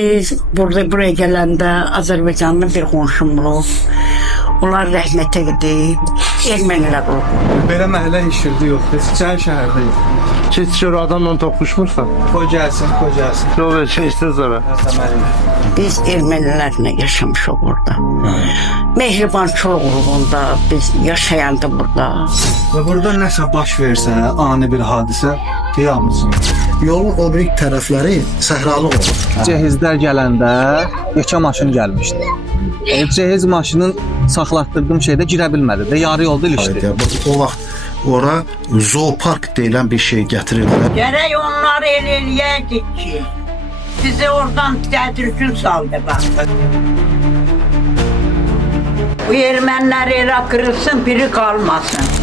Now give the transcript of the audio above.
Biz buraya gələndə Azərbaycanlı bir qonşum olub. Onlar rəhmətə gedib, ermənilər olub. Belə məhəllə heç yerdə yoxdur. Sizin şəhərdəyik. Hiç şöyle adamla toqquşmursan? Qoy gəlsin, qoy gəlsin. Yok öyle şey istezler. Biz ermənilərlə yaşamışıq burada. Mehribançılıq uğrunda biz yaşayandı burada. Və burada nəsə baş versə, ani bir hadisə, qiyamızın. Yolun o bir tərəfləri səhralıq olur. Cehizlər gələndə yekə maşın gəlmişdi. Cehiz maşının saxlatdırdığım şeydə girə bilmədi də, yarı yolda ilişdi. O vaxt ora zoopark deyilən bir şey gətirirlər. Gərək onları el eləyəydik ki, bizi oradan tədirgün saldı bax. Bu ermənilər elə qırılsın, biri qalmasın.